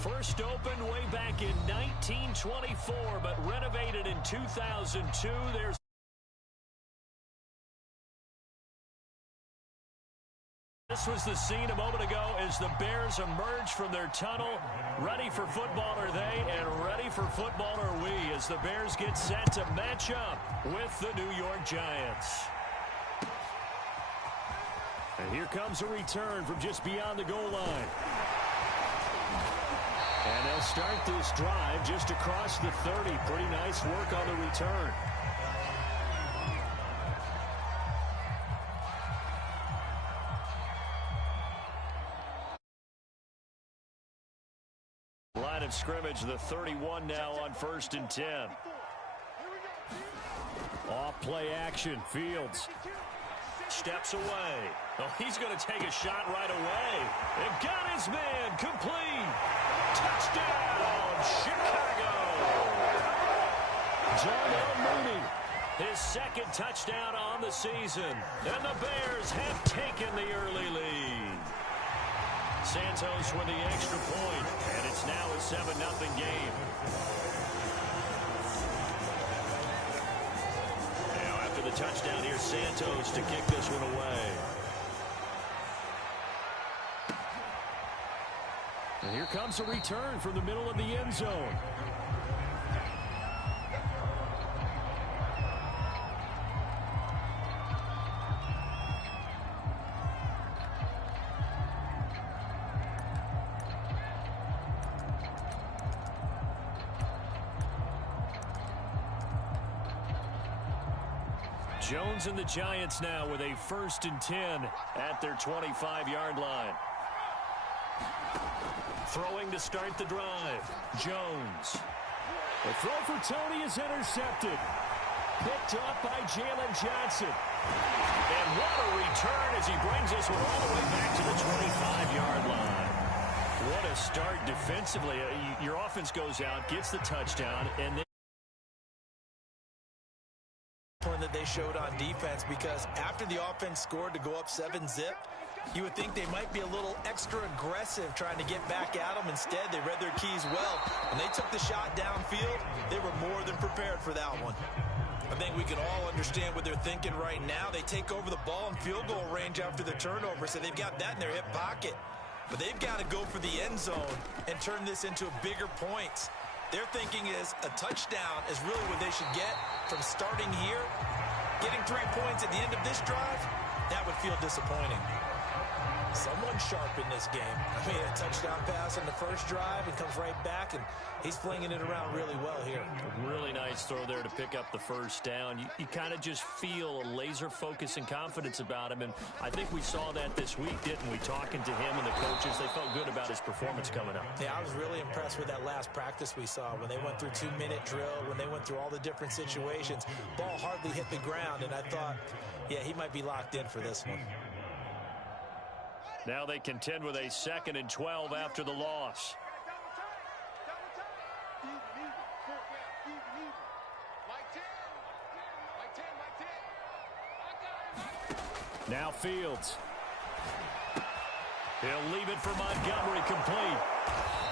First opened way back in 1924, but renovated in 2002. This was the scene a moment ago as the Bears emerged from their tunnel. Ready for football are they, and ready for football are we as the Bears get set to match up with the New York Giants. And here comes a return from just beyond the goal line. And they'll start this drive just across the 30. Pretty nice work on the return. Line of scrimmage, the 31 now on 1st and 10. Off play action, Fields steps away. Oh, he's going to take a shot right away. It got his man complete. Touchdown, Chicago. Darnell Mooney, his second touchdown on the season. And the Bears have taken the early lead. Santos with the extra point, and it's now a 7-0 game. Now after the touchdown, here's Santos to kick this one away. And here comes a return from the middle of the end zone. Jones and the Giants now with a 1st and 10 at their 25-yard line. Throwing to start the drive. Jones. The throw for Tony is intercepted. Picked up by Jalen Johnson. And what a return as he brings this one all the way back to the 25-yard line. What a start defensively. Your offense goes out, gets the touchdown, and then that they showed on defense, because after the offense scored to go up 7-zip, you would think they might be a little extra aggressive trying to get back at them. Instead, they read their keys well. When they took the shot downfield, they were more than prepared for that one. I think we can all understand what they're thinking right now. They take over the ball in field goal range after the turnover, so they've got that in their hip pocket. But they've got to go for the end zone and turn this into bigger points. Their thinking is a touchdown is really what they should get from starting here. Getting 3 points at the end of this drive, that would feel disappointing. Someone sharp in this game. I mean, a touchdown pass on the first drive and comes right back, and he's flinging it around really well here. Really nice throw there to pick up the first down. You kind of just feel a laser focus and confidence about him, and I think we saw that this week, didn't we? Talking to him and the coaches, they felt good about his performance coming up. Yeah, I was really impressed with that last practice we saw when they went through 2-minute drill, when they went through all the different situations. Ball hardly hit the ground, and I thought, yeah, he might be locked in for this one. Now they contend with a 2nd and 12 after the loss. Now Fields. He'll leave it for Montgomery, complete.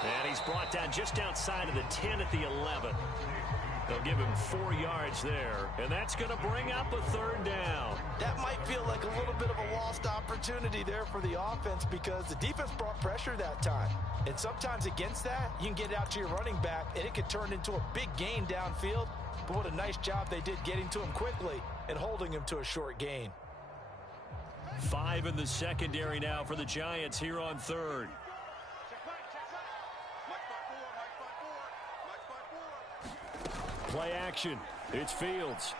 And he's brought down just outside of the 10 at the 11. They'll give him 4 yards there, and that's going to bring up a 3rd down. That might feel like a little bit of a lost opportunity there for the offense, because the defense brought pressure that time. And sometimes against that, you can get it out to your running back, and it could turn into a big gain downfield. But what a nice job they did getting to him quickly and holding him to a short gain. 5 in the secondary now for the Giants here on 3rd. Play action. It's Fields.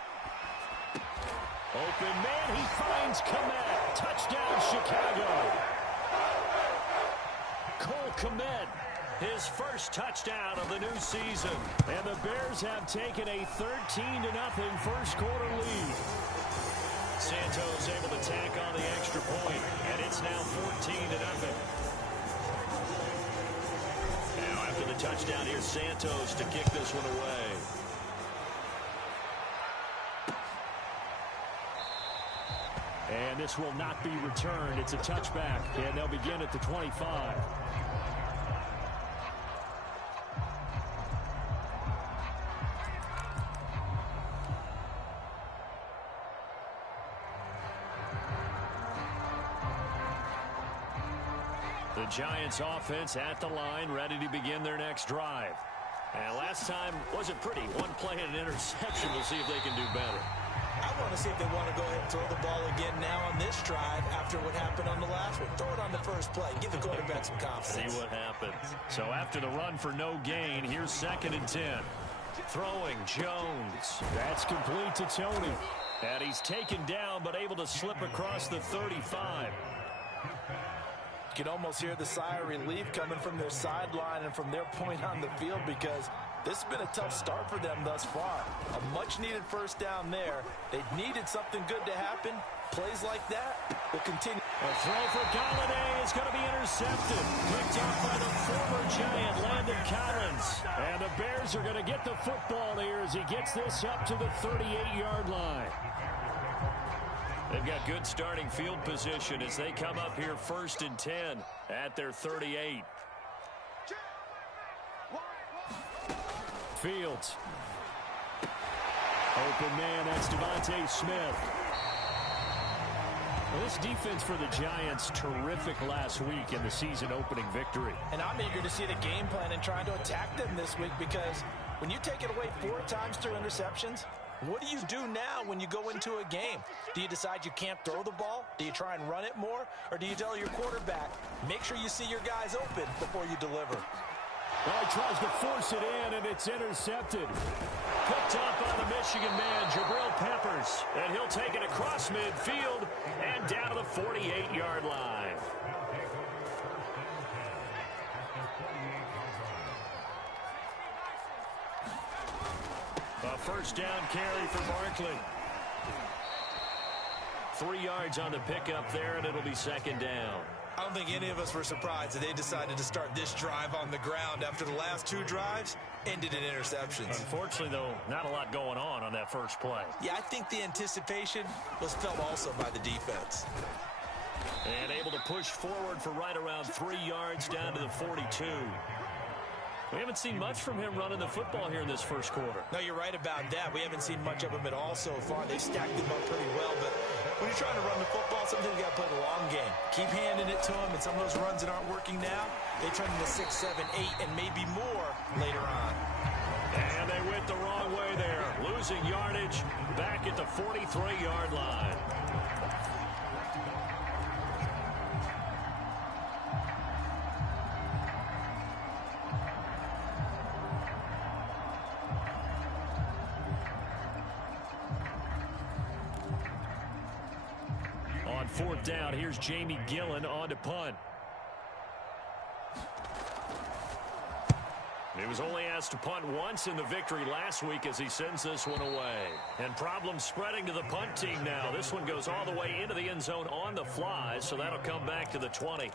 Open man. He finds Kmet. Touchdown, Chicago. Cole Kmet, his first touchdown of the new season. And the Bears have taken a 13-0 first quarter lead. Santos able to tack on the extra point, and it's now 14-0. Now after the touchdown, here's Santos to kick this one away. And this will not be returned. It's a touchback, and they'll begin at the 25. The Giants offense at the line, ready to begin their next drive. And last time wasn't pretty. One play and an interception. We'll see if they can do better. I want to see if they want to go ahead and throw the ball again now on this drive after what happened on the last one. Throw it on the first play. Give the quarterback some confidence. See what happens. So after the run for no gain, here's 2nd and 10. Throwing Jones. That's complete to Tony. And he's taken down but able to slip across the 35. You can almost hear the sigh of relief coming from their sideline and from their point on the field, because this has been a tough start for them thus far. A much-needed first down there. They needed something good to happen. Plays like that will continue. A throw for Galladay is going to be intercepted. Picked up by the former Giant, Landon Collins. And the Bears are going to get the football here as he gets this up to the 38-yard line. They've got good starting field position as they come up here 1st and 10 at their 38. Fields. Open man, that's Devontae Smith. Well, this defense for the Giants, terrific last week in the season-opening victory. And I'm eager to see the game plan and trying to attack them this week, because when you take it away 4 times through interceptions, what do you do now when you go into a game? Do you decide you can't throw the ball? Do you try and run it more? Or do you tell your quarterback, make sure you see your guys open before you deliver? Well, he tries to force it in, and it's intercepted. Picked up by the Michigan man, Jabril Peppers. And he'll take it across midfield and down to the 48-yard line. A first down carry for Barkley. 3 yards on the pickup there, and it'll be 2nd down. I don't think any of us were surprised that they decided to start this drive on the ground after the last 2 drives ended in interceptions. Unfortunately, though, not a lot going on that first play. Yeah, I think the anticipation was felt also by the defense. And able to push forward for right around 3 yards down to the 42. We haven't seen much from him running the football here in this first quarter. No, you're right about that. We haven't seen much of him at all so far. They stacked him up pretty well, but when you're trying to run the football, sometimes you got to play the long game. Keep handing it to him, and some of those runs that aren't working now, they turn into 6, 7, 8, and maybe more later on. And they went the wrong way there. Losing yardage back at the 43-yard line. On 4th down, here's Jamie Gillen on to punt. He was only asked to punt once in the victory last week as he sends this one away. And problems spreading to the punt team now. This one goes all the way into the end zone on the fly, so that'll come back to the 20.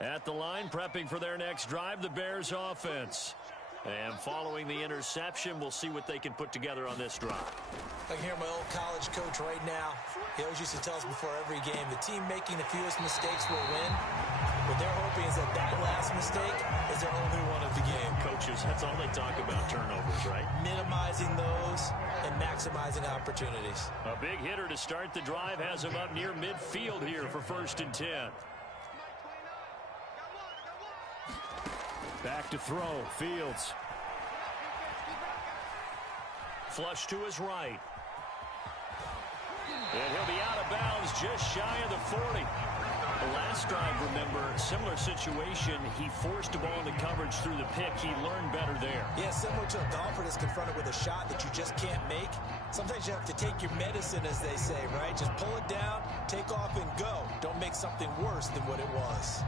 At the line, prepping for their next drive, the Bears offense. And following the interception, we'll see what they can put together on this drive. I can hear my old college coach right now. He always used to tell us before every game, the team making the fewest mistakes will win. What they're hoping is that that last mistake is their only one of the game. Coaches, that's all they talk about, turnovers, right? Minimizing those and maximizing opportunities. A big hitter to start the drive has him up near midfield here for 1st and 10. Back to throw, Fields. Flush to his right. And he'll be out of bounds just shy of the 40. The last drive, remember, similar situation. He forced a ball into coverage through the pick. He learned better there. Yeah, similar to a golfer that's confronted with a shot that you just can't make. Sometimes you have to take your medicine, as they say, right? Just pull it down, take off, and go. Don't make something worse than what it was.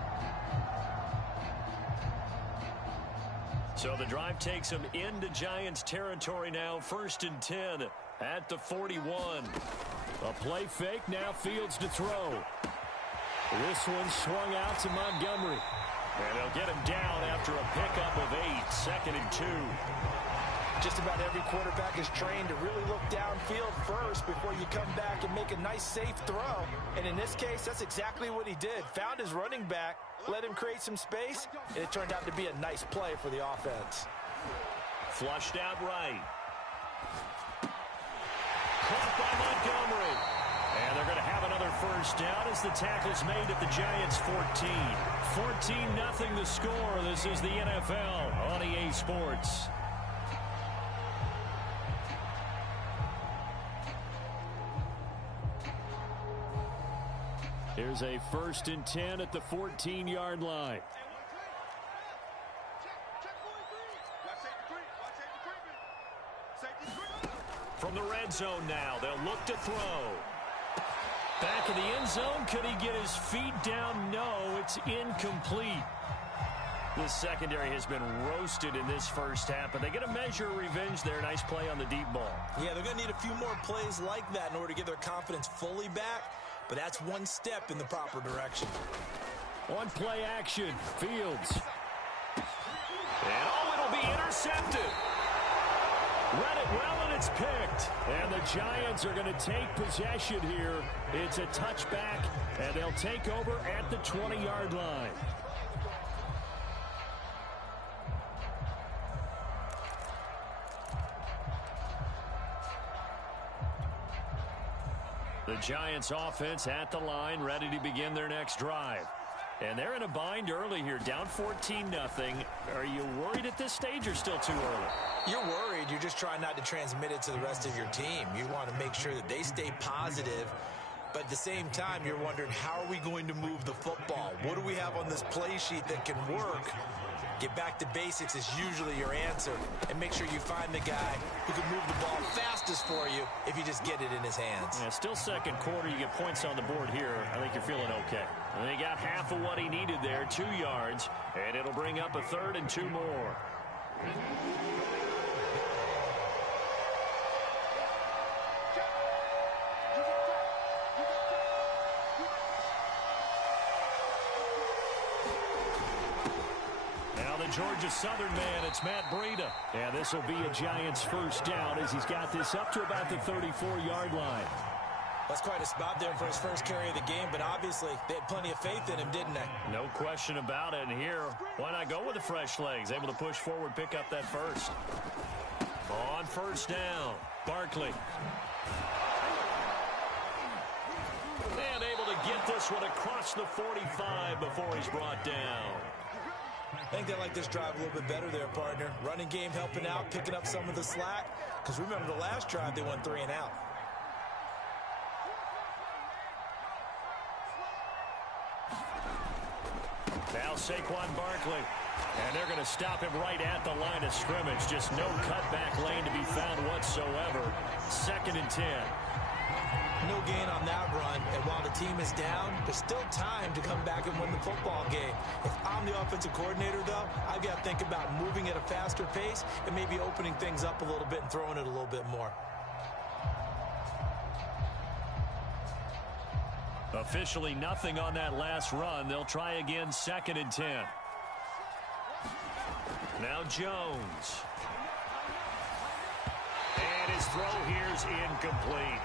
So the drive takes him into Giants territory now. 1st and 10 at the 41. A play fake, now Fields to throw. This one swung out to Montgomery. And they'll get him down after a pickup of 8. 2nd and 2. Just about every quarterback is trained to really look downfield first before you come back and make a nice, safe throw. And in this case, that's exactly what he did. Found his running back, let him create some space, and it turned out to be a nice play for the offense. Flushed out right. Caught by Montgomery. And they're going to have another first down as the tackle's made at the Giants' 14. 14-0 the score. This is the NFL on EA Sports. Here's a 1st and 10 at the 14-yard line. From the red zone now, they'll look to throw. Back in the end zone, could he get his feet down? No, it's incomplete. The secondary has been roasted in this first half, but they get a measure of revenge there. Nice play on the deep ball. Yeah, they're going to need a few more plays like that in order to get their confidence fully back, but that's one step in the proper direction. On play action, Fields. And it'll be intercepted. Read it well, and it's picked. And the Giants are going to take possession here. It's a touchback, and they'll take over at the 20-yard line. The Giants offense at the line, ready to begin their next drive. And they're in a bind early here, down 14-0. Are you worried at this stage or still too early? You're worried. You're just trying not to transmit it to the rest of your team. You want to make sure that they stay positive. But at the same time, you're wondering, how are we going to move the football? What do we have on this play sheet that can work? Get back to basics is usually your answer. And make sure you find the guy who can move the ball fastest for you if you just get it in his hands. Yeah, still second quarter. You get points on the board here. I think you're feeling okay. And they got half of what he needed there, 2 yards. And it'll bring up a 3rd and 2 more. Georgia Southern man, it's Matt Breida. And this will be a Giants first down as he's got this up to about the 34-yard line. That's quite a spot there for his first carry of the game, but obviously they had plenty of faith in him, didn't they? No question about it. And here, why not go with the fresh legs? Able to push forward, pick up that first. On first down, Barkley. And able to get this one across the 45 before he's brought down. I think they like this drive a little bit better there, partner. Running game helping out, picking up some of the slack. Because remember the last drive, they went 3 and out. Now Saquon Barkley. And they're going to stop him right at the line of scrimmage. Just no cutback lane to be found whatsoever. 2nd and 10. No gain on that run, and while the team is down, there's still time to come back and win the football game. If I'm the offensive coordinator, though, I've got to think about moving at a faster pace and maybe opening things up a little bit and throwing it a little bit more. Officially nothing on that last run. They'll try again, 2nd and 10. Now Jones. And his throw here's incomplete.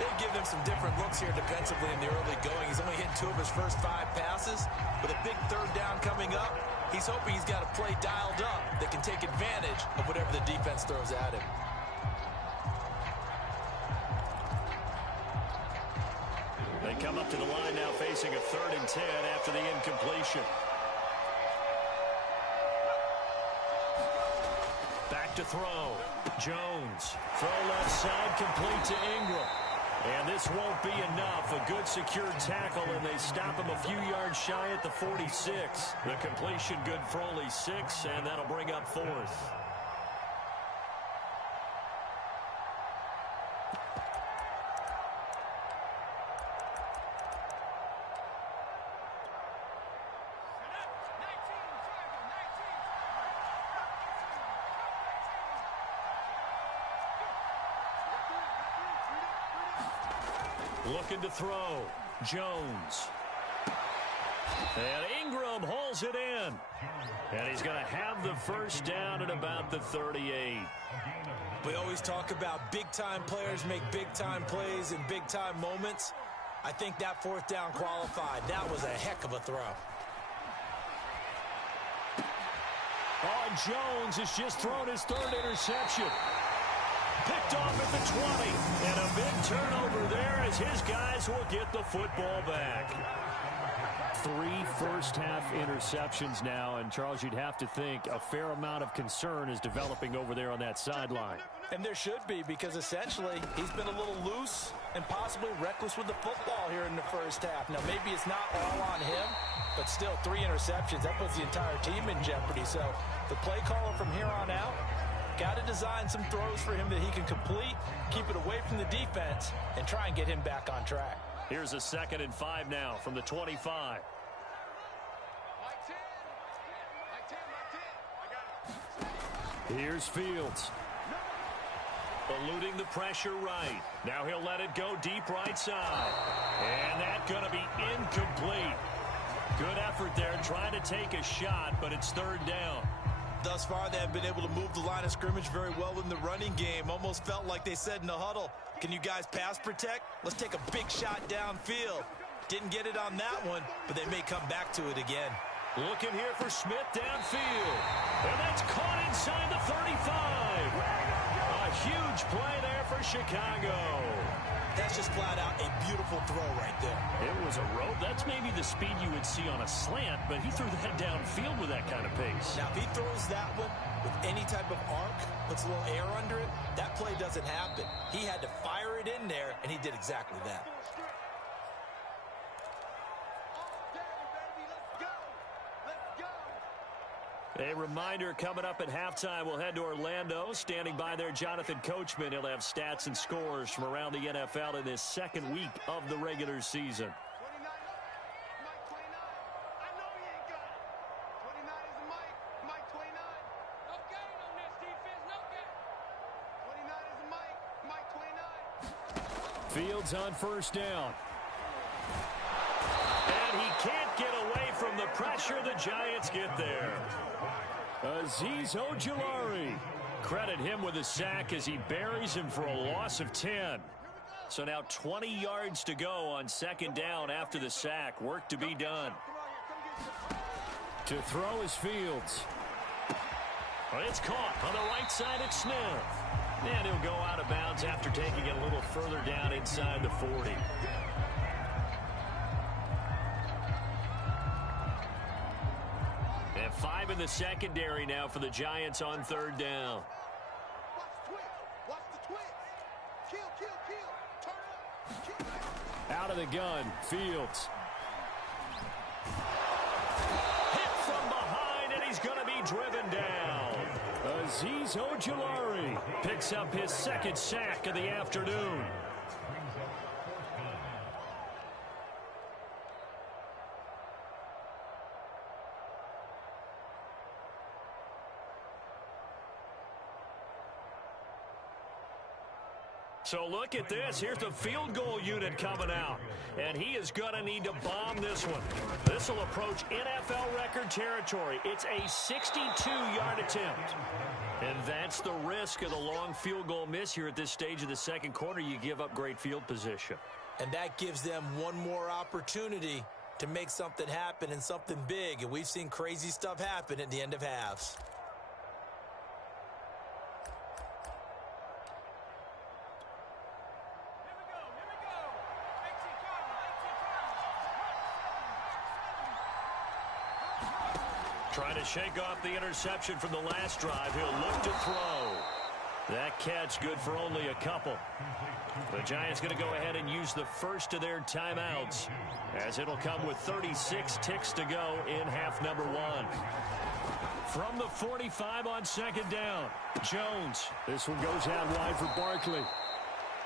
They've given him some different looks here defensively in the early going. He's only hit 2 of his first 5 passes. With a big 3rd down coming up, he's hoping he's got a play dialed up that can take advantage of whatever the defense throws at him. They come up to the line now facing a 3rd and 10 after the incompletion. Back to throw. Jones. Throw left side, complete to Ingram. And this won't be enough. A good secure tackle, and they stop him a few yards shy at the 46. The completion good for only 6, and that'll bring up 4th. Looking to throw. Jones. And Ingram holds it in. And he's going to have the first down at about the 38. We always talk about big-time players make big-time plays in big-time moments. I think that fourth down qualified. That was a heck of a throw. Jones has just thrown his third interception. Picked off at the 20. And a big turnover there as his guys will get the football back. 3 first-half interceptions now, and Charles, you'd have to think a fair amount of concern is developing over there on that sideline. And there should be, because essentially he's been a little loose and possibly reckless with the football here in the first half. Now, maybe it's not all on him, but still 3 interceptions. That puts the entire team in jeopardy. So the play caller from here on out got to design some throws for him that he can complete, keep it away from the defense, and try and get him back on track. Here's a 2nd and 5 now from the 25. Here's Fields. Eluding the pressure right. Now he'll let it go deep right side. And that's going to be incomplete. Good effort there trying to take a shot, but it's 3rd down. Thus far, they have been able to move the line of scrimmage very well in the running game. Almost felt like they said in the huddle, can you guys pass protect? Let's take a big shot downfield. Didn't get it on that one, but they may come back to it again. Looking here for Smith downfield. And that's caught inside the 35. A huge play there for Chicago. That's just flat out a beautiful throw right there. It was a rope. That's maybe the speed you would see on a slant, but he threw that downfield with that kind of pace. Now, if he throws that one with any type of arc, puts a little air under it, that play doesn't happen. He had to fire it in there, and he did exactly that. A reminder coming up at halftime, we'll head to Orlando. Standing by there, Jonathan Coachman. He'll have stats and scores from around the NFL in this 2nd week of the regular season. Fields on 1st down. And he can't get away from the pressure. The Giants get there. Azeez Ojulari. Credit him with a sack as he buries him for a loss of 10. So now 20 yards to go on 2nd down after the sack. Work to be done. To throw is Fields. Well, it's caught on the right side at Smith. And he'll go out of bounds after taking it a little further down inside the 40. And 5 in the secondary now for the Giants on 3rd down. Out of the gun, Fields. Hit from behind, and he's going to be driven down. Azeez Ojulari picks up his 2nd sack of the afternoon. So look at this. Here's the field goal unit coming out. And he is going to need to bomb this one. This will approach NFL record territory. It's a 62-yard attempt. And that's the risk of the long field goal miss here at this stage of the 2nd quarter. You give up great field position. And that gives them one more opportunity to make something happen and something big. And we've seen crazy stuff happen at the end of halves. Trying to shake off the interception from the last drive. He'll look to throw. That catch good for only a couple. The Giants going to go ahead and use the first of their timeouts, as it'll come with 36 ticks to go in half number 1. From the 45 on 2nd down, Jones. This one goes out wide for Barkley.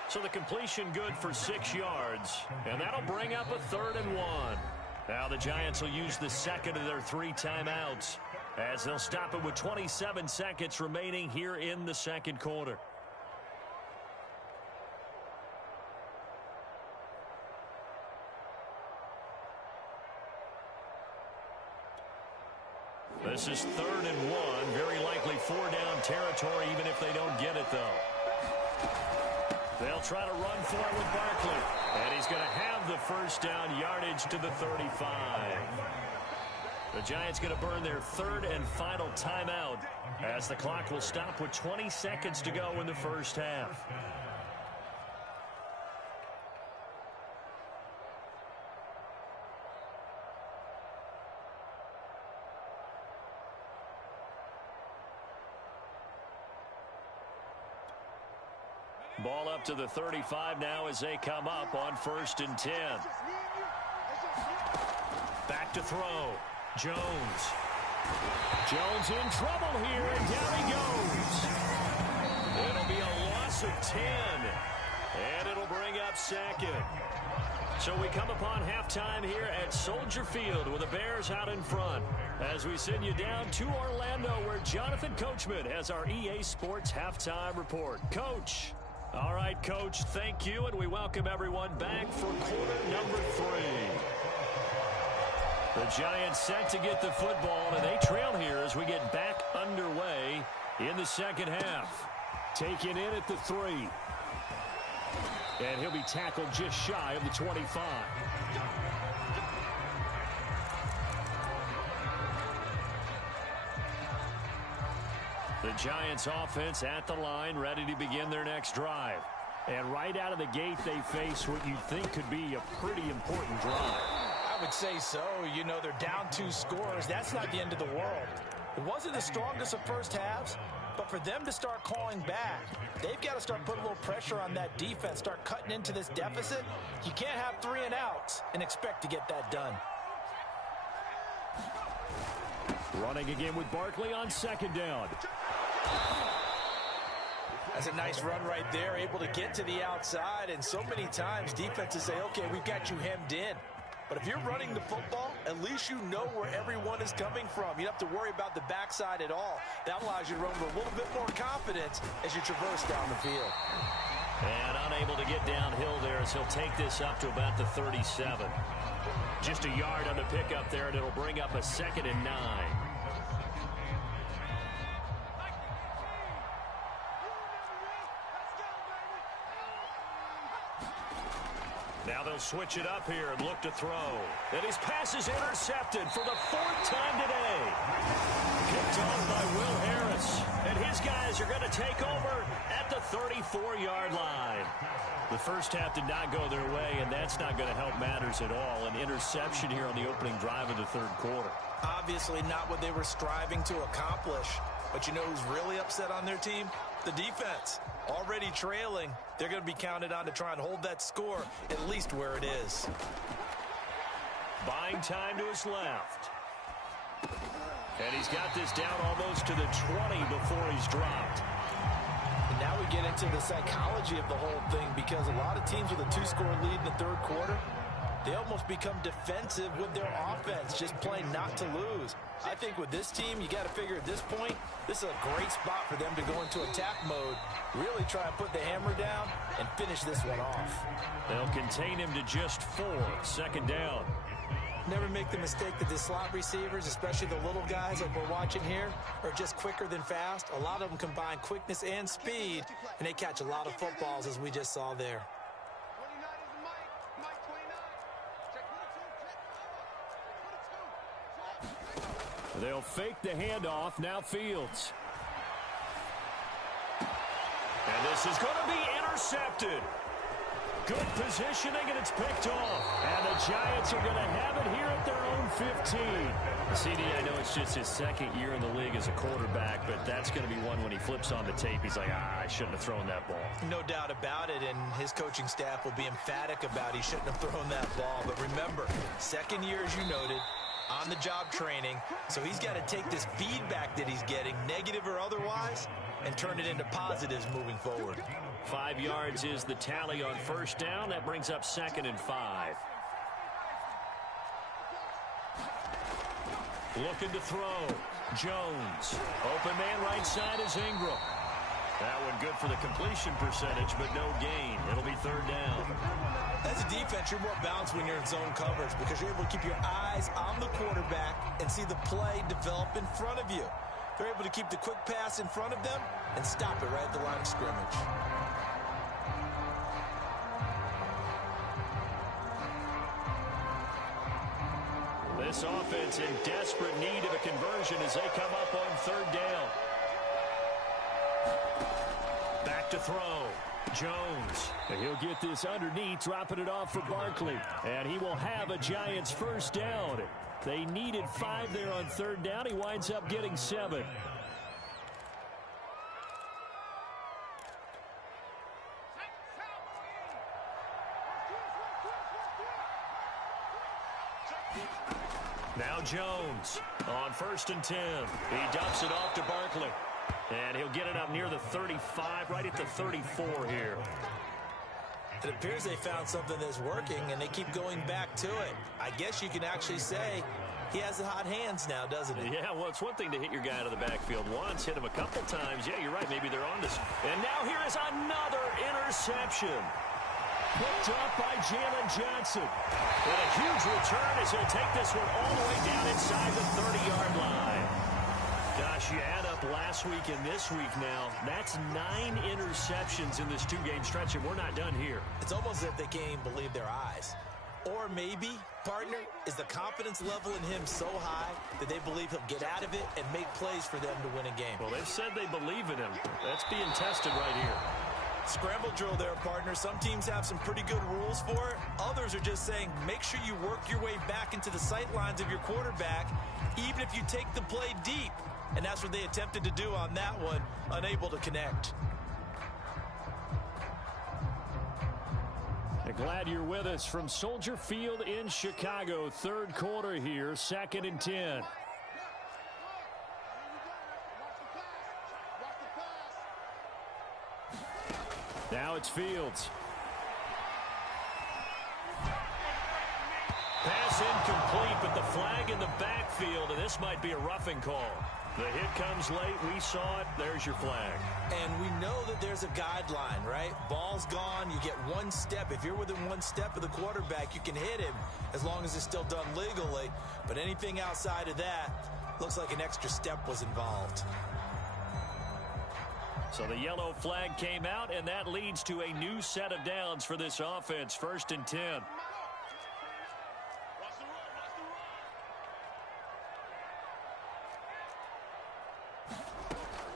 So the completion good for 6 yards, and that'll bring up a 3rd and 1. Now the Giants will use the 2nd of their 3 timeouts, as they'll stop it with 27 seconds remaining here in the 2nd quarter. This is 3rd and 1. Very likely 4-down territory, even if they don't get it, though. They'll try to run for it with Barkley. And he's going to have the first down yardage to the 35. The Giants going to burn their 3rd and final timeout as the clock will stop with 20 seconds to go in the first half. Ball up to the 35 now as they come up on 1st and 10. Back to throw. Jones. Jones in trouble here, and down he goes. It'll be a loss of 10, and it'll bring up 2nd. So we come upon halftime here at Soldier Field with the Bears out in front as we send you down to Orlando where Jonathan Coachman has our EA Sports Halftime Report. Coach. All right, Coach, thank you, and we welcome everyone back for quarter number 3. The Giants set to get the football, and they trail here as we get back underway in the second half. Taken in at the 3. And he'll be tackled just shy of the 25. The Giants offense at the line, ready to begin their next drive. And right out of the gate, they face what you think could be a pretty important drive. I would say so. You know, they're down 2 scores. That's not the end of the world. It wasn't the strongest of first halves, but for them to start calling back, they've got to start putting a little pressure on that defense, start cutting into this deficit. You can't have 3 and outs and expect to get that done. Running again with Barkley on 2nd down. That's a nice run right there, able to get to the outside, and so many times defenses say, okay, we've got you hemmed in. But if you're running the football, at least you know where everyone is coming from. You don't have to worry about the backside at all. That allows you to run with a little bit more confidence as you traverse down the field. And unable to get downhill there as he'll take this up to about the 37. Just a yard on the pickup there, and it'll bring up a 2nd and 9. Now they'll switch it up here and look to throw. And his pass is intercepted for the 4th time today. Picked off by Will Harris. And his guys are going to take over at the 34-yard line. The first half did not go their way, and that's not going to help matters at all. An interception here on the opening drive of the 3rd quarter. Obviously not what they were striving to accomplish. But you know who's really upset on their team? The defense. Already trailing, they're going to be counted on to try and hold that score at least where it is. Buying time to his left. And he's got this down almost to the 20 before he's dropped. And now we get into the psychology of the whole thing because a lot of teams with a 2-score lead in the 3rd quarter, they almost become defensive with their offense, just playing not to lose. I think with this team, you got to figure at this point, this is a great spot for them to go into attack mode, really try and put the hammer down and finish this one off. They'll contain him to just 4, 2nd down. Never make the mistake that the slot receivers, especially the little guys like we're watching here, are just quicker than fast. A lot of them combine quickness and speed, and they catch a lot of footballs as we just saw there. They'll fake the handoff. Now Fields. And this is going to be intercepted. Good positioning, and it's picked off. And the Giants are going to have it here at their own 15. CD, I know it's just his 2nd year in the league as a quarterback, but that's going to be one when he flips on the tape. He's like, I shouldn't have thrown that ball. No doubt about it, and his coaching staff will be emphatic about he shouldn't have thrown that ball. But remember, 2nd year, as you noted, on-the-job training, so he's got to take this feedback that he's getting, negative or otherwise, and turn it into positives moving forward. 5 yards is the tally on 1st down. That brings up 2nd and 5. Looking to throw. Jones. Open man right side is Ingram. That one good good for the completion percentage, but no gain. It'll be third down. As a defense, you're more balanced when you're in zone coverage because you're able to keep your eyes on the quarterback and see the play develop in front of you. They're able to keep the quick pass in front of them and stop it right at the line of scrimmage. This offense in desperate need of a conversion as they come up on third down. Back to throw. Jones. And he'll get this underneath, dropping it off for Barkley. And he will have a Giants first down. They needed 5 there on third down. He winds up getting 7. Now Jones on 1st and 10. He dumps it off to Barkley. And he'll get it up near the 35, right at the 34 here. It appears they found something that's working, and they keep going back to it. I guess you can actually say he has the hot hands now, doesn't he? Yeah, well, it's one thing to hit your guy out of the backfield once, hit him a couple times. Yeah, you're right. Maybe they're on this. And now here is another interception. Picked up by Jalen Johnson. And a huge return as he'll take this one all the way down inside the 30-yard line. Gosh, you add up last week and this week now. That's 9 interceptions in this 2-game stretch, and we're not done here. It's almost as if they can't even believe their eyes. Or maybe, partner, is the confidence level in him so high that they believe he'll get out of it and make plays for them to win a game. Well, they've said they believe in him. That's being tested right here. Scramble drill there, partner. Some teams have some pretty good rules for it. Others are just saying, make sure you work your way back into the sight lines of your quarterback, even if you take the play deep. And that's what they attempted to do on that one, unable to connect. Glad you're with us from Soldier Field in Chicago. Third quarter here, 2nd and 10. Now it's Fields. Pass incomplete, but the flag in the backfield, and this might be a roughing call. The hit comes late. We saw it. There's your flag. And we know that there's a guideline, right? Ball's gone. You get 1 step. If you're within 1 step of the quarterback, you can hit him as long as it's still done legally. But anything outside of that looks like an extra step was involved. So the yellow flag came out, and that leads to a new set of downs for this offense. 1st and 10.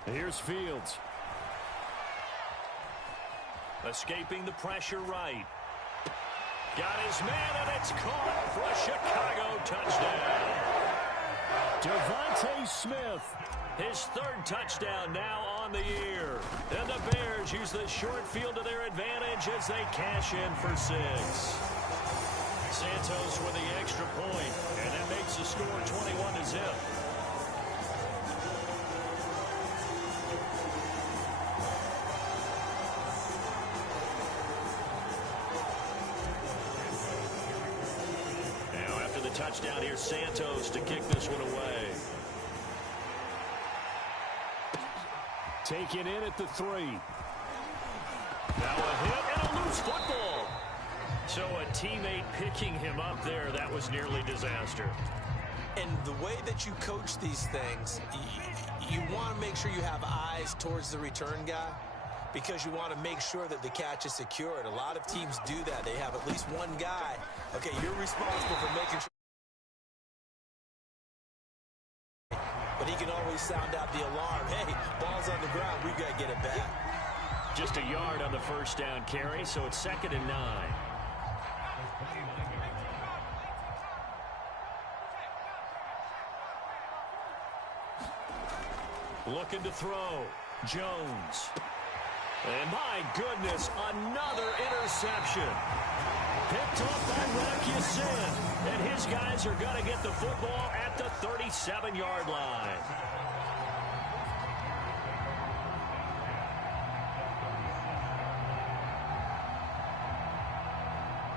Here's Fields. Escaping the pressure right. Got his man, and it's caught for a Chicago touchdown. Devontae Smith, his 3rd touchdown now on the year. And the Bears use the short field to their advantage as they cash in for 6. Santos with the extra point, and that makes the score 21-0. Touchdown here, Santos to kick this one away. Taken in at the 3. Now a hit and a loose football. So a teammate picking him up there, that was nearly disaster. And the way that you coach these things, you want to make sure you have eyes towards the return guy because you want to make sure that the catch is secured. A lot of teams do that. They have at least one guy. Okay, you're responsible for making sure. But he can always sound out the alarm. Hey, ball's on the ground. We've got to get it back. Just a yard on the first down carry, so it's 2nd and 9. Looking to throw. Jones. And my goodness, another interception. Picked off by Rock Ya-Sin. And his guys are going to get the football at the 37-yard line.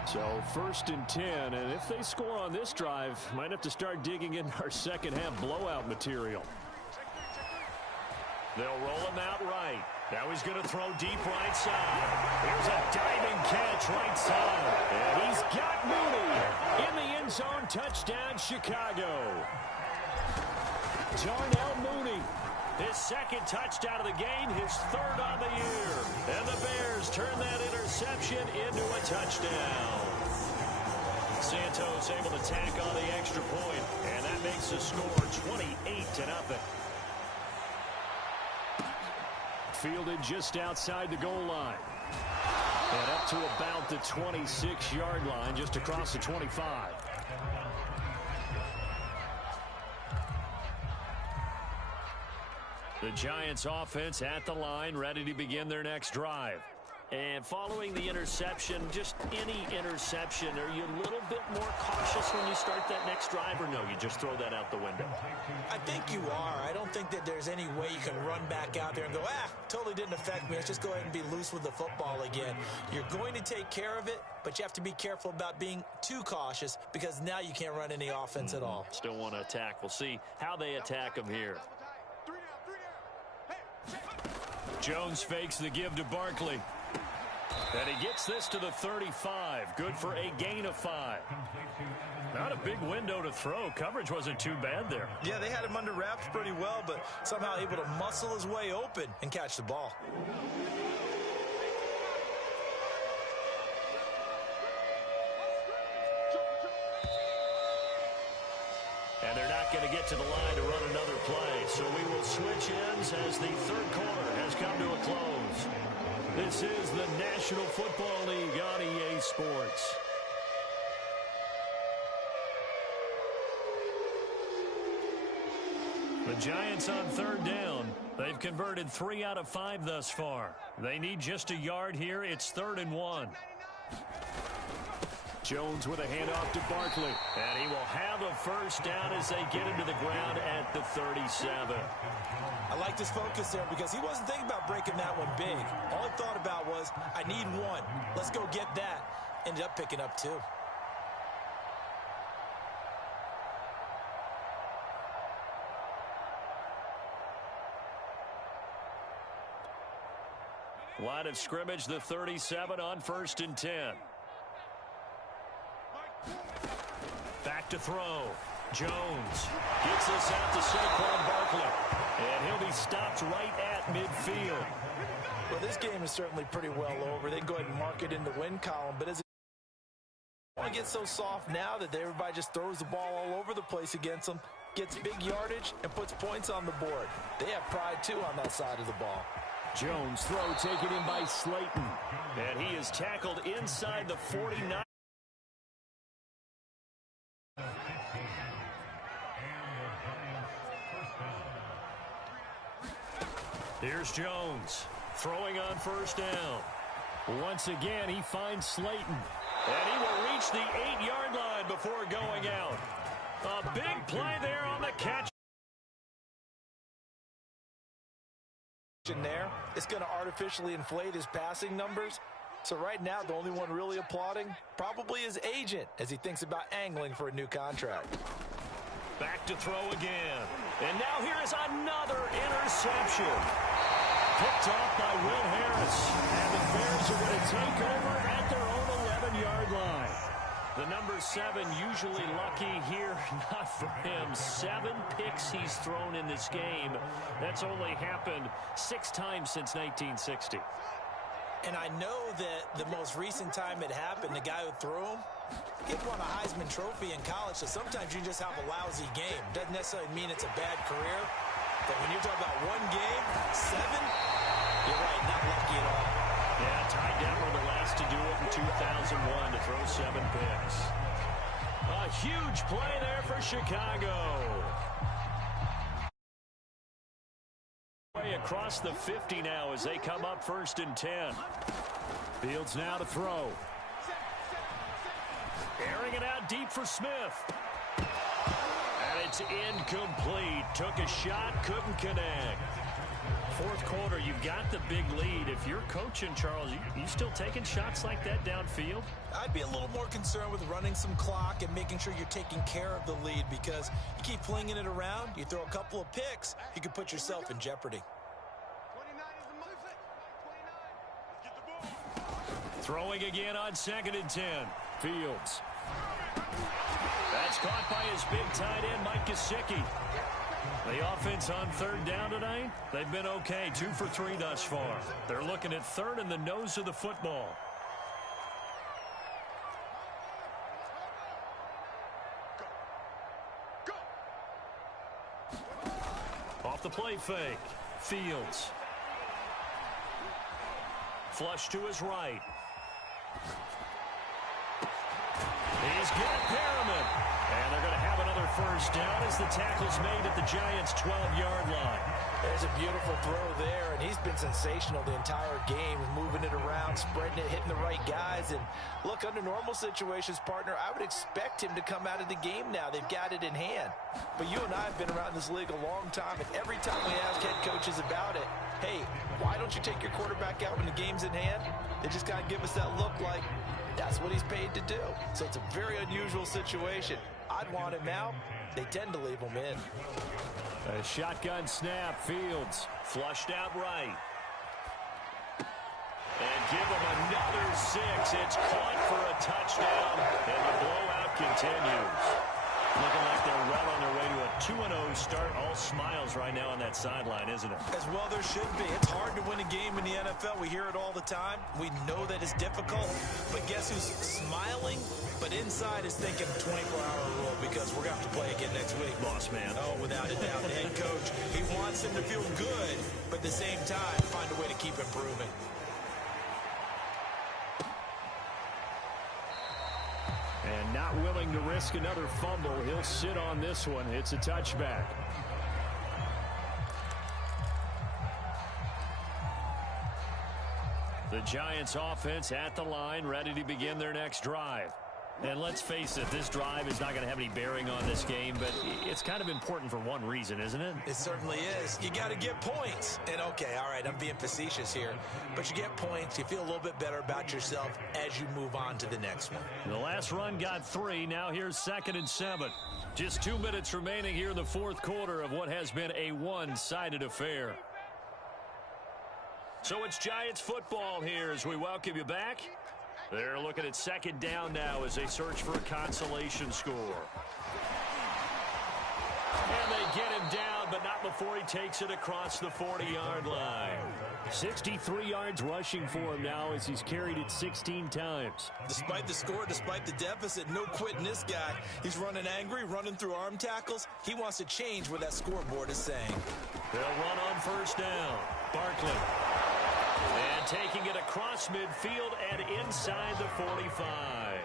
So 1st and 10, and if they score on this drive, might have to start digging in our second half blowout material. They'll roll him out right. Now he's going to throw deep right side. Here's a diving catch right side. And he's got Mooney in the end zone. Touchdown, Chicago. Darnell Mooney, his second touchdown of the game, his third on the year. And the Bears turn that interception into a touchdown. Santos able to tack on the extra point, and that makes the score 28-0. Fielded just outside the goal line. And up to about the 26-yard line, just across the 25. The Giants offense at the line, ready to begin their next drive. And following the interception, just any interception, are you a little bit more cautious when you start that next drive, or no, you just throw that out the window? I think you are. I don't think that there's any way you can run back out there and go, totally didn't affect me. Let's just go ahead and be loose with the football again. You're going to take care of it, but you have to be careful about being too cautious because now you can't run any offense at all. Still want to attack. We'll see how they attack them here. Jones fakes the give to Barkley. And he gets this to the 35. Good for a gain of 5. Not a big window to throw. Coverage wasn't too bad there. Yeah, they had him under wraps pretty well, but somehow able to muscle his way open and catch the ball. And they're not going to get to the line to run another play. So we will switch ends as the third quarter has come to a close. This is the National Football League on EA Sports. The Giants on third down. They've converted 3 out of 5 thus far. They need just a yard here. It's 3rd and 1. Jones with a handoff to Barkley. And he will have a first down as they get into the ground at the 37. I like this focus there because he wasn't thinking about breaking that one big. All he thought about was, I need one. Let's go get that. Ended up picking up 2. Line of scrimmage, the 37 on 1st and 10. Back to throw. Jones gets this out to Saquon Barkley. And he'll be stopped right at midfield. Well, this game is certainly pretty well over. They can go ahead and mark it in the win column. But as it want to get so soft now that everybody just throws the ball all over the place against them, gets big yardage, and puts points on the board. They have pride, too, on that side of the ball. Jones throw taken in by Slayton. And he is tackled inside the 49. Here's Jones throwing on 1st down. Once again, he finds Slayton. And he will reach the 8-yard line before going out. A big play there on the catch. There, it's going to artificially inflate his passing numbers. So right now, the only one really applauding probably his agent as he thinks about angling for a new contract. Back to throw again. And now here is another interception. Picked off by Will Harris. And the Bears are going to take over at their own 11-yard line. The number 7 usually lucky here. Not for him. 7 picks he's thrown in this game. That's only happened 6 times since 1960. And I know that the most recent time it happened, the guy who threw him, he won a Heisman Trophy in college, so sometimes you just have a lousy game. Doesn't necessarily mean it's a bad career, but when you're talking about one game, 7, you're right, not lucky at all. Yeah, Ty Detmer, the last to do it in 2001 to throw 7 picks. A huge play there for Chicago. Across the 50 now as they come up 1st and 10. Fields now to throw. Airing it out deep for Smith. And it's incomplete. Took a shot, couldn't connect. 4th quarter, you've got the big lead. If you're coaching, Charles, you still taking shots like that downfield? I'd be a little more concerned with running some clock and making sure you're taking care of the lead because you keep flinging it around, you throw a couple of picks, you could put yourself in jeopardy. Throwing again on 2nd and 10. Fields. That's caught by his big tight end, Mike Gesicki. The offense on 3rd down tonight, they've been okay. 2 for 3 thus far. They're looking at 3rd and the nose of the football. Off the play fake. Fields. Flush to his right. He's got Perriman. And they're going to have another first down as the tackle's made at the Giants' 12-yard line. There's a beautiful throw there, and he's been sensational the entire game, moving it around, spreading it, hitting the right guys. And look, under normal situations, partner, I would expect him to come out of the game now. They've got it in hand. But you and I have been around this league a long time, and every time we ask head coaches about it, hey, why don't you take your quarterback out when the game's in hand? They just kind of give us that look like that's what he's paid to do. So it's a very unusual situation. I'd want him out. They tend to leave him in. A shotgun snap. Fields flushed out right. And give him another 6. It's caught for a touchdown. And the blowout continues. Looking like they're well on their way to a 2-0 start. All smiles right now on that sideline, isn't it? As well there should be. It's hard to win a game in the NFL. We hear it all the time. We know that it's difficult. But guess who's smiling? But inside is thinking 24-hour rule because we're going to have to play again next week. Boss man. Oh, without a doubt. The head coach, he wants him to feel good, but at the same time, find a way to keep improving. And not willing to risk another fumble. He'll sit on this one. It's a touchback. The Giants offense at the line, ready to begin their next drive. And let's face it, this drive is not going to have any bearing on this game, but it's kind of important for one reason, isn't it? It certainly is. You got to get points. And okay, all right, I'm being facetious here, but you get points, you feel a little bit better about yourself as you move on to the next one. The last run got 3. Now here's 2nd and 7. Just 2 minutes remaining here in the 4th quarter of what has been a one-sided affair. So it's Giants football here as we welcome you back. They're looking at 2nd down now as they search for a consolation score. And they get him down, but not before he takes it across the 40-yard line. 63 yards rushing for him now as he's carried it 16 times. Despite the score, despite the deficit, no quitting this guy. He's running angry, running through arm tackles. He wants to change what that scoreboard is saying. They'll run on first down. Barkley. And taking it across midfield and inside the 45.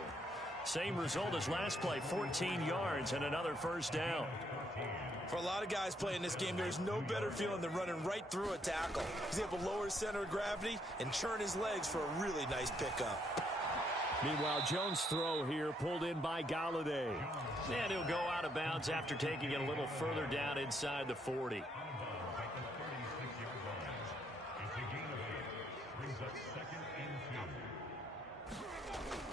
Same result as last play, 14 yards and another first down. For a lot of guys playing this game, there's no better feeling than running right through a tackle. He's able to lower his center of gravity and churn his legs for a really nice pickup. Meanwhile, Jones' throw here pulled in by Golladay. And he'll go out of bounds after taking it a little further down inside the 40.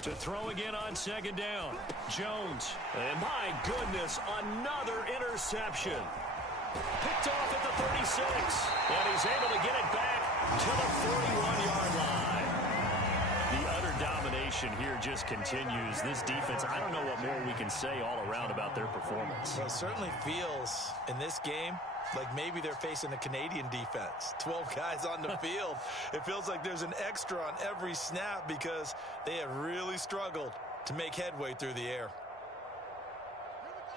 To throw again on 2nd down. Jones. And my goodness, another interception. Picked off at the 36. And he's able to get it back to the 41-yard line. The utter domination here just continues. This defense, I don't know what more we can say all around about their performance. Well, it certainly feels in this game like maybe they're facing a Canadian defense. 12 guys on the field. It feels like there's an extra on every snap because they have really struggled to make headway through the air.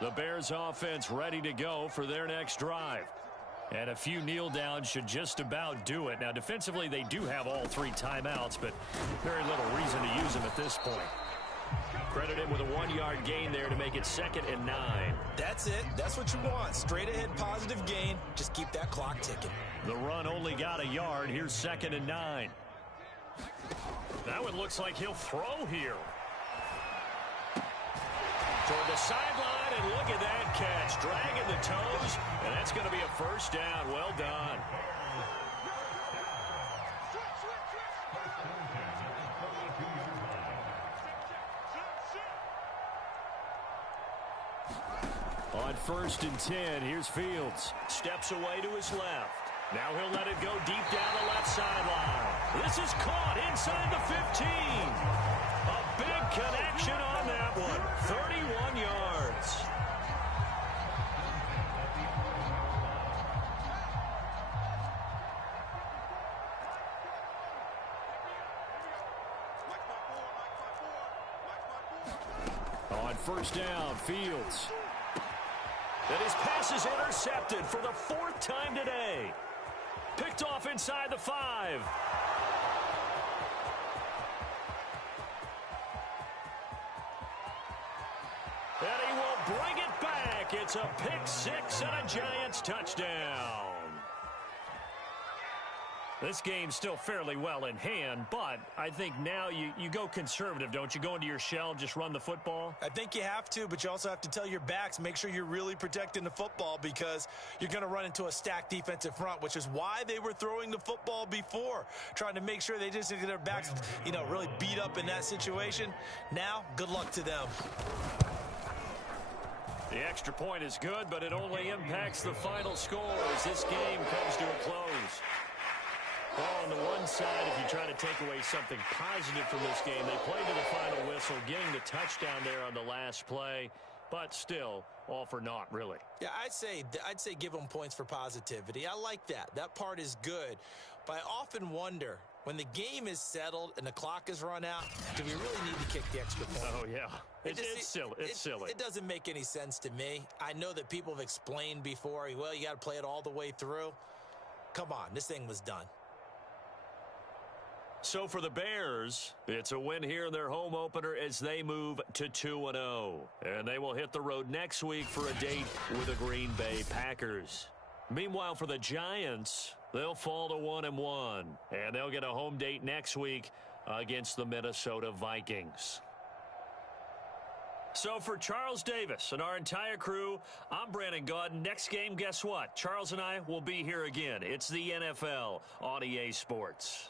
The Bears offense ready to go for their next drive. And a few kneel downs should just about do it. Now, defensively, they do have all 3 timeouts, but very little reason to use them at this point. Credit him with a 1-yard gain there to make it 2nd and 9. That's it. That's what you want. Straight ahead positive gain. Just keep that clock ticking. The run only got a yard. Here's 2nd and 9. That one looks like he'll throw here. Toward the sideline, and look at that catch. Dragging the toes, and that's going to be a first down. Well done. On 1st and 10, here's Fields. Steps away to his left. Now he'll let it go deep down the left sideline. This is caught inside the 15. A big connection on that one. 31 yards. On first down, Fields. And his pass is intercepted for the 4th time today. Picked off inside the 5. And he will bring it back. It's a pick 6 and a Giants touchdown. This game's still fairly well in hand, but I think now you go conservative, don't you? Go into your shell, just run the football? I think you have to, but you also have to tell your backs, make sure you're really protecting the football because you're going to run into a stacked defensive front, which is why they were throwing the football before, trying to make sure they just get their backs, really beat up in that situation. Now, good luck to them. The extra point is good, but it only impacts the final score as this game comes to a close. Well, on the one side, if you try to take away something positive from this game, they played to the final whistle, getting the touchdown there on the last play, but still, all for naught, really. Yeah, I'd say give them points for positivity. I like that. That part is good. But I often wonder, when the game is settled and the clock is run out, do we really need to kick the extra point? Oh, yeah. It's silly. It's silly. It doesn't make any sense to me. I know that people have explained before, well, you got to play it all the way through. Come on, this thing was done. So for the Bears, it's a win here in their home opener as they move to 2-0. And they will hit the road next week for a date with the Green Bay Packers. Meanwhile, for the Giants, they'll fall to 1-1. And they'll get a home date next week against the Minnesota Vikings. So for Charles Davis and our entire crew, I'm Brandon Gaudin. Next game, guess what? Charles and I will be here again. It's the NFL on EA Sports.